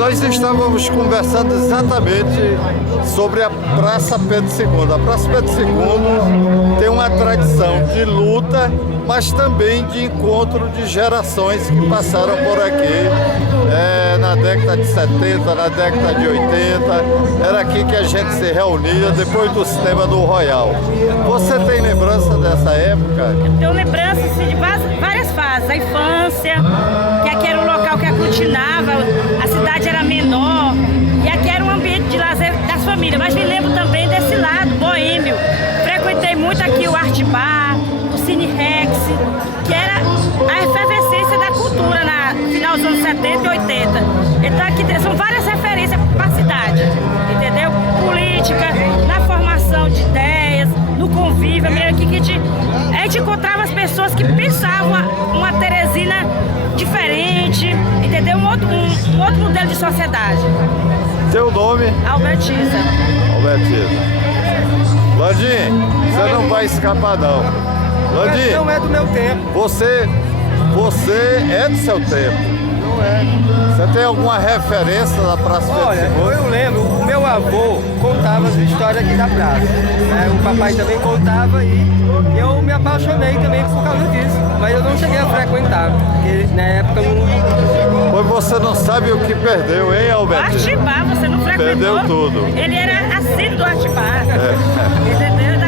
Nós estávamos conversando exatamente sobre a Praça Pedro II. A Praça Pedro II tem uma tradição de luta, mas também de encontro de gerações que passaram por aqui na década de 70, na década de 80. Era aqui que a gente se reunia depois do cinema do Royal. Você tem lembrança dessa época? Eu tenho lembrança assim, de várias fases. A infância, que aqui era um local que aglutinava, a cidade era menor, e aqui era um ambiente de lazer das famílias. Mas me lembro também desse lado, boêmio. Frequentei muito aqui o Art Bar, o Cine Rex, que era a efervescência da cultura no final dos anos 70 e 80. Então aqui são várias referências para a cidade, entendeu? Política, na formação de ideias, no convívio, meio aqui que a gente encontrava as pessoas que pensavam uma Teresina diferente, entendeu? Um outro modelo de sociedade. Seu nome? Albertiza. Albertiza. Landim, você não vai escapar não. Landim, Não é do meu tempo. você é do seu tempo. Não é. Você tem alguma referência da Praça Pedro Olha, II? eu lembro, o meu avô contava as histórias aqui da praça. Né? O papai também contava e eu me apaixonei também por causa disso. Mas eu não cheguei a frequentar, porque na época não... Pois você não sabe o que perdeu, hein, O Albertiza? Art Bar, você não frequentou? Perdeu tudo. Ele era assíduo do Art Bar, entendeu?